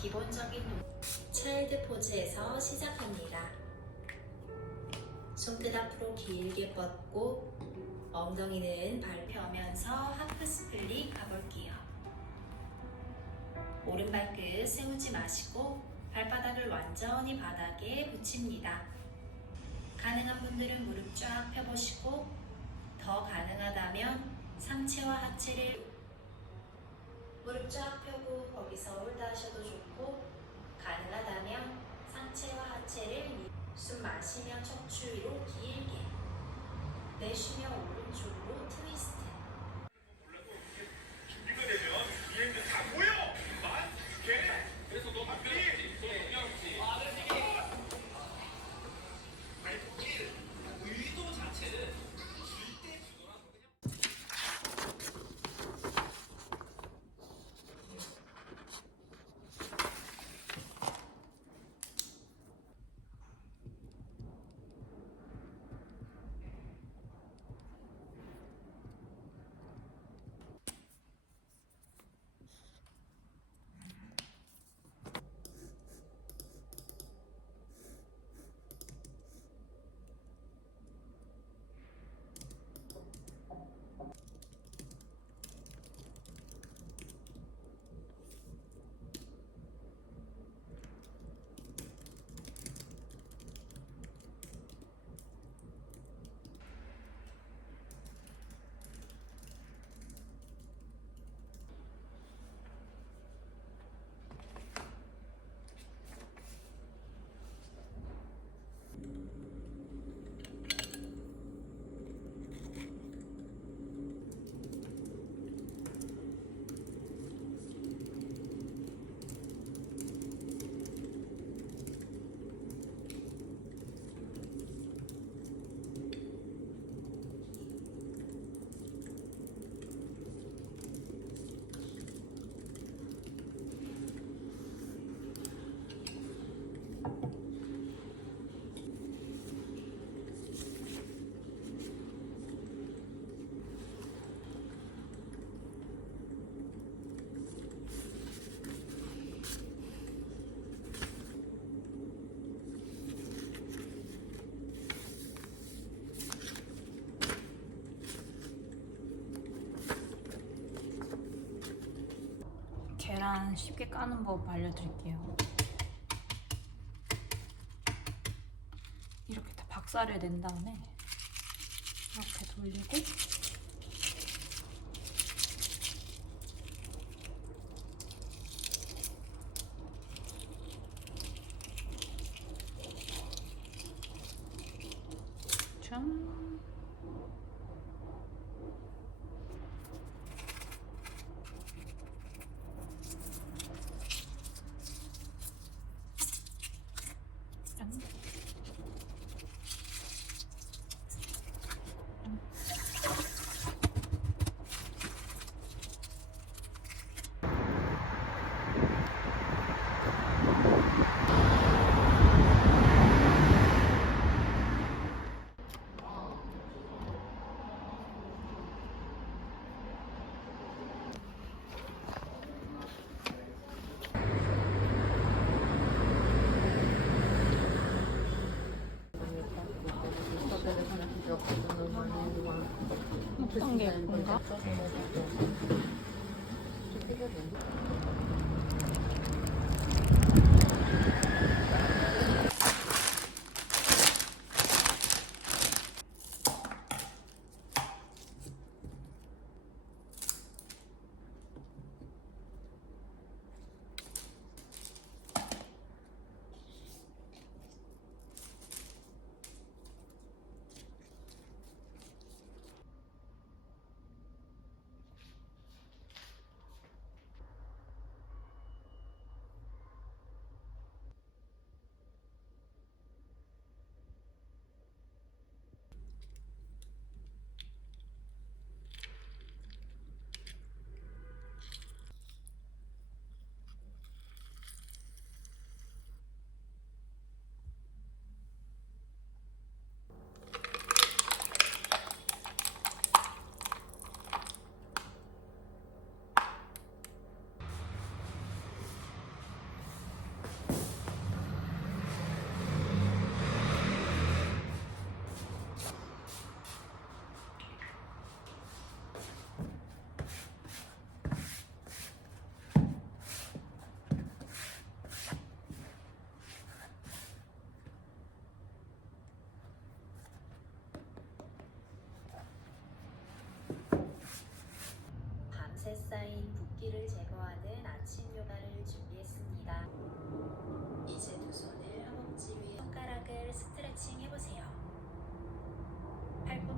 기본적인 차일드 포즈에서 시작합니다. 손끝 앞으로 길게 뻗고 엉덩이는 발 펴면서 하프 스플릿 가볼게요. 오른발끝 세우지 마시고 발바닥을 완전히 바닥에 붙입니다. 가능한 분들은 무릎 쫙 펴보시고 더 가능하다면 상체와 하체를 무릎 쫙 펴고 거기서 홀드 하셔도 좋고 가능하다면 상체와 하체를 숨 마시며 척추 위로 길게 내쉬며 오른쪽으로 트위스트. 준비가 되면 비행기 다 모여! 만, 개! 그래서 너 박근혜! 동영씨! 아니, 의도 자체는 절대 주거나 그냥 계란 쉽게 까는 법 알려드릴게요. 이렇게 다 박살을 낸 다음에 이렇게 돌리고 짠! 어떤 게 예쁜가?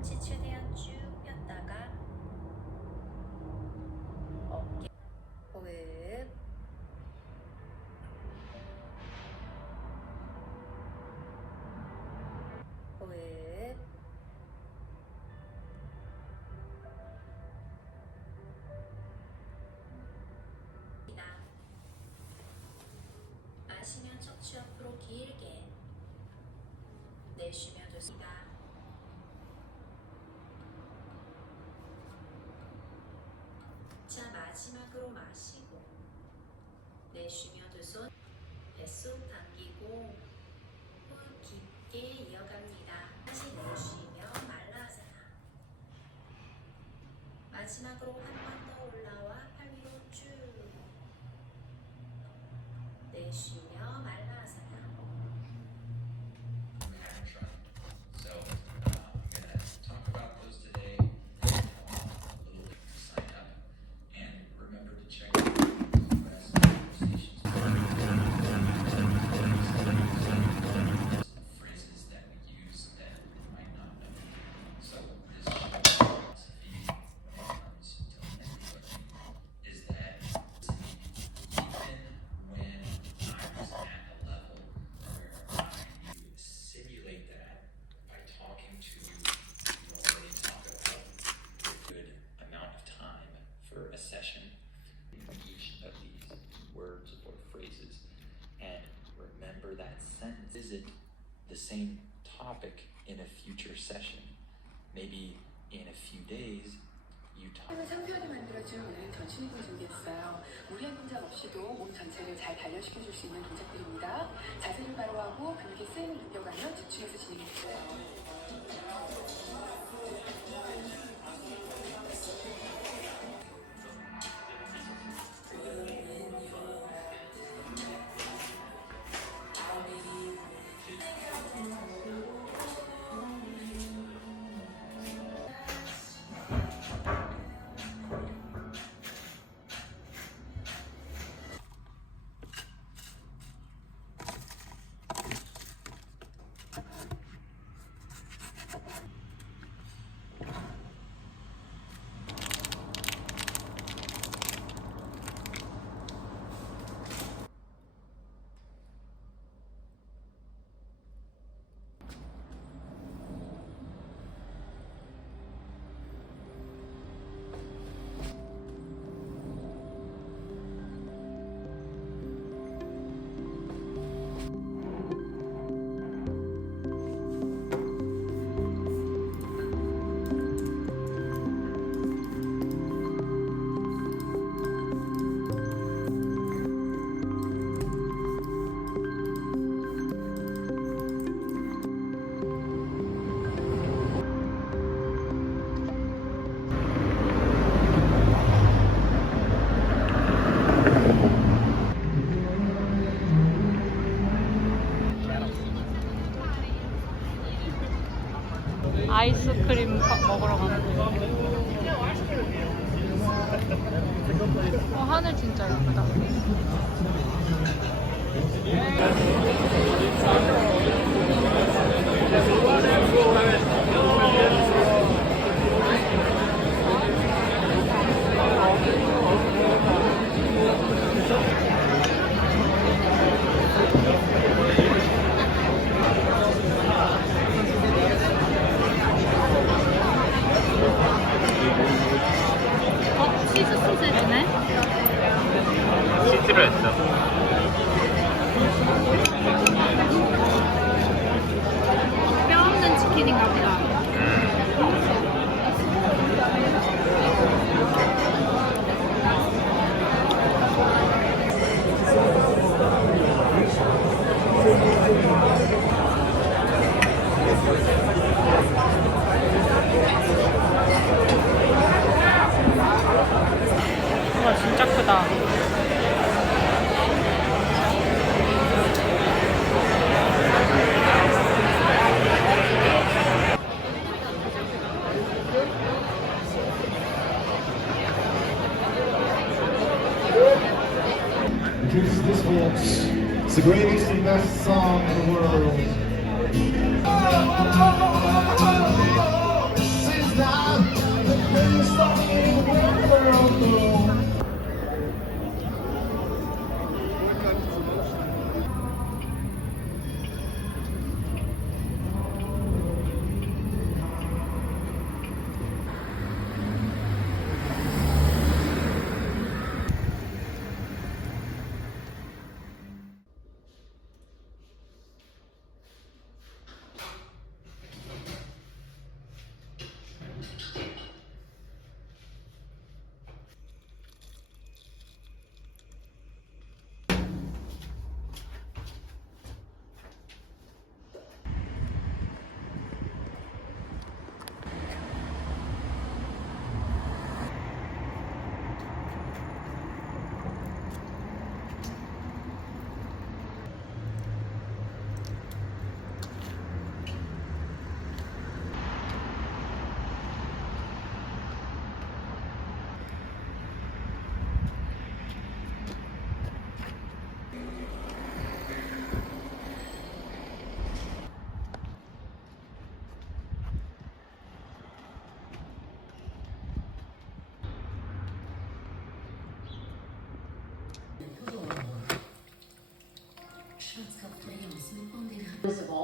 팔꿈치 최대한 쭉 폈다가 어깨 호흡 호흡 마시면 척추 옆으로 길게 내쉬면 좋습니다. 자, 마지막으로 마시고 내쉬며 두 손 뱃속 당기고 호흡 깊게 이어갑니다. 다시 내쉬며 말라하사나. 마지막으로 한 번 더 올라와 팔 위로 쭉 내쉬며 말라하사나. So I'm going to talk about those today. A little link to sign up. And remember to check out the rest of the conversations. Phrases that we use that you might not know. So this philosophy is that even when I was at a level where I simulate that by talking to you already talk about a good amount of time for a session in each of these words or phrases, and remember that sentence isn't the same topic in a future session. Maybe in a few days you talk. 상쾌하게 만들어준 오늘 전신운동 준비했어요. 무리한 동작 없이도 몸 전체를 잘 단련시켜줄 수 있는 동작들입니다. 자세를 바로 하고 근육의 쌤을 느껴가며 집중해서 진행해주세요. 아이스크림 먹으러 가는 거. 하늘 진짜 예쁘다. 치즈 소세지네? 시트를 했어. 뼈 없는 치킨인가 보다. 와, 진짜 크다. This waltz. It's the greatest and best song in the world.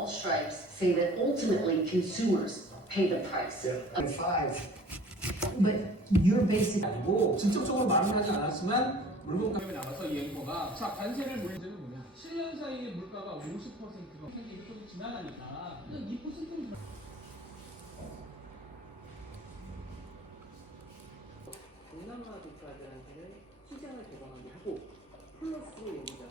stripes say that ultimately consumers pay the price. But you're basically 아니고 직접적으로 말은 하지 않았지만 물건 가격이 나가서 이 앵커가 자 관세를 물리는 뭐냐 7년 사이에 물가가 50%가 생기고 좀 지나가니까 2%는 동남아 국가들한테는 시장을 개방하게 하고 플러스로 여기다가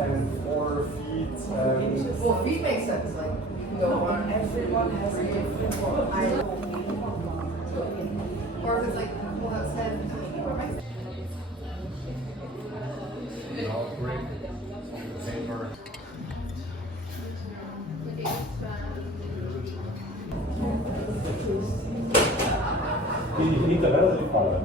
And 4 feet. well, feet makes sense. Like you can go on. Everyone has a different or if it's like well, that's 10. Brick, paper. Finita vera di fare.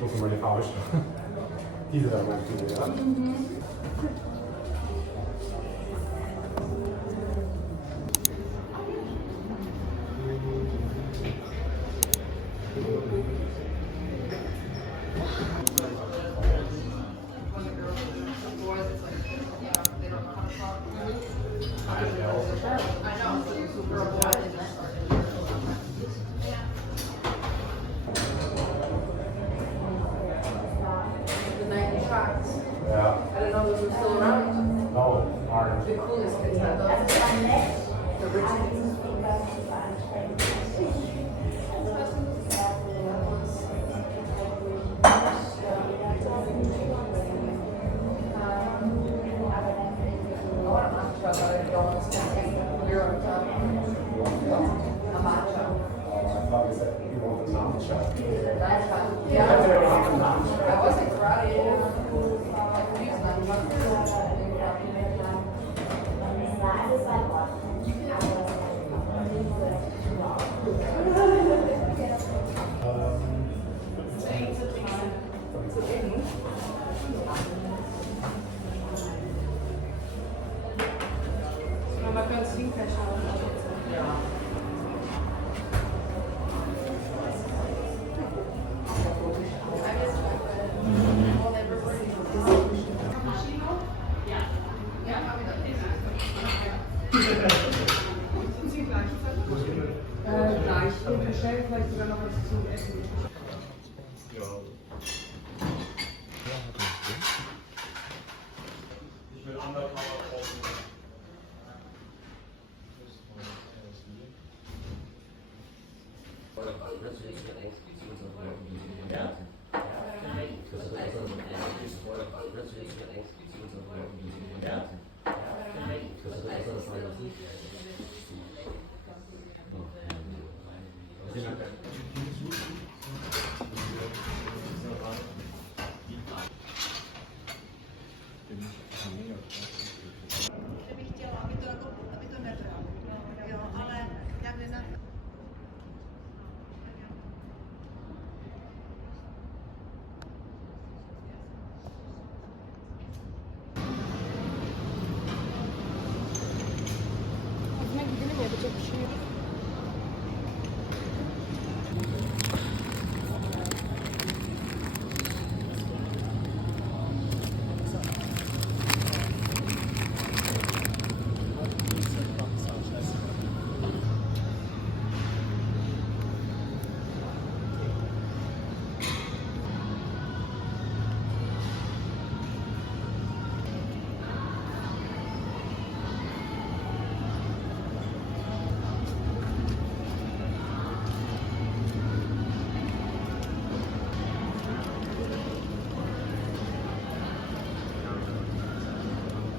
Muss man die Farbe stellen. Diese da meinst du, ja? Yeah. I didn't know those were still around. No, aren't. The coolest kids had those. The rich kids. I thought you said you want the non-shot. I wasn't karate. Man kan svinka gleich. Und bestellen vielleicht sogar noch was zum Essen. Ich will undercover kaufen.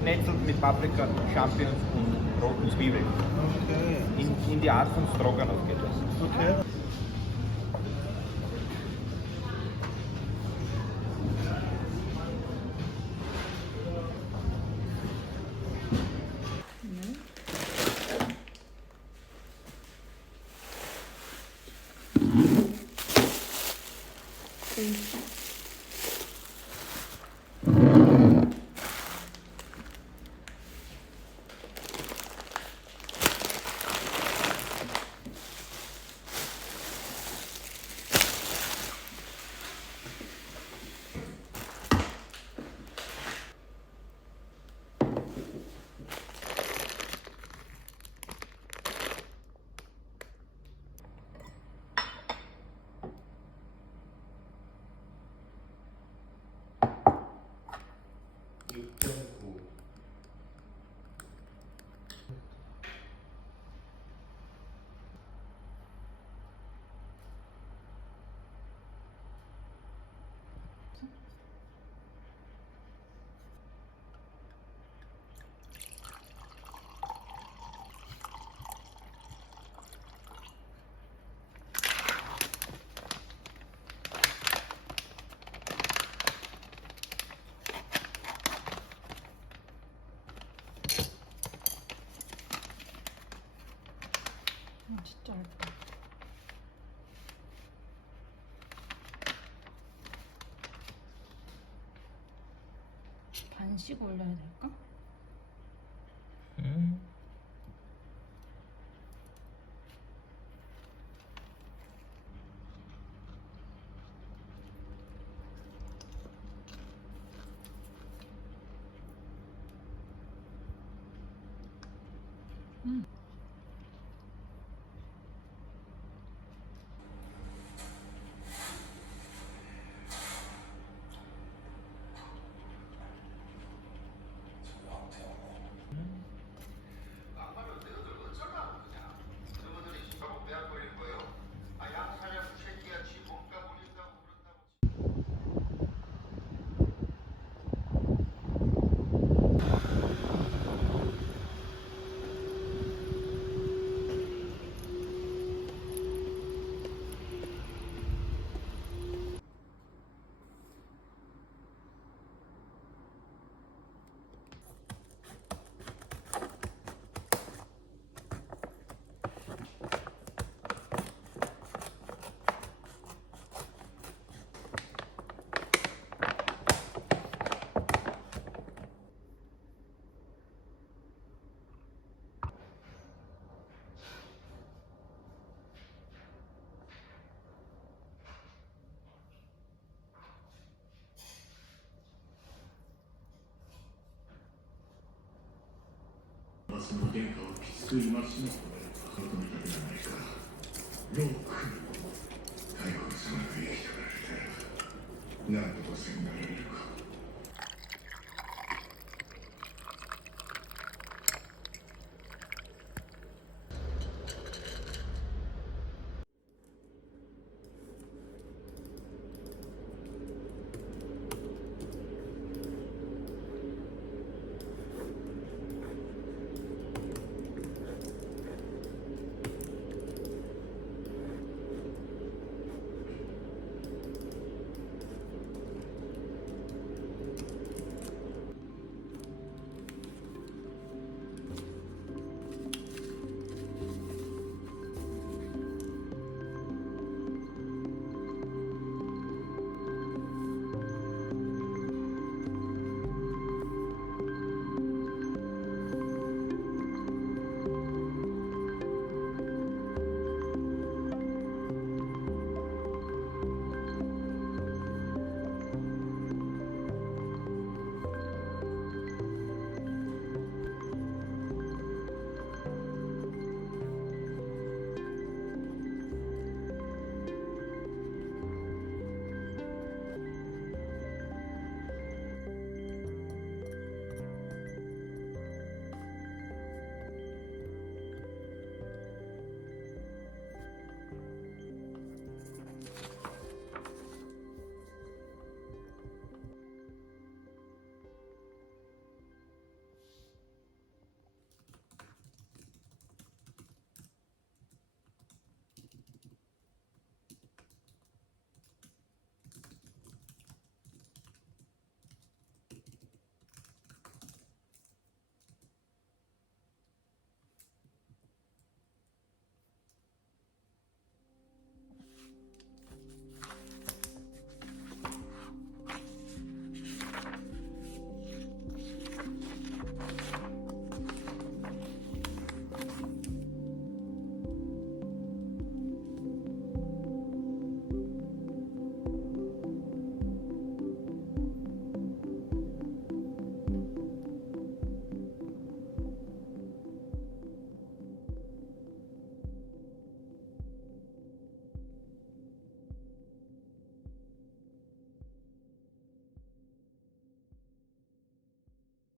Schnitzel mit Paprika, Champignons und roten Zwiebeln. In die Art von Stroganoff geht das. 진짜 얇다. 반씩 올려야 될까? 무대가 빗을 마시는 거를 그렇게 하지 않을까.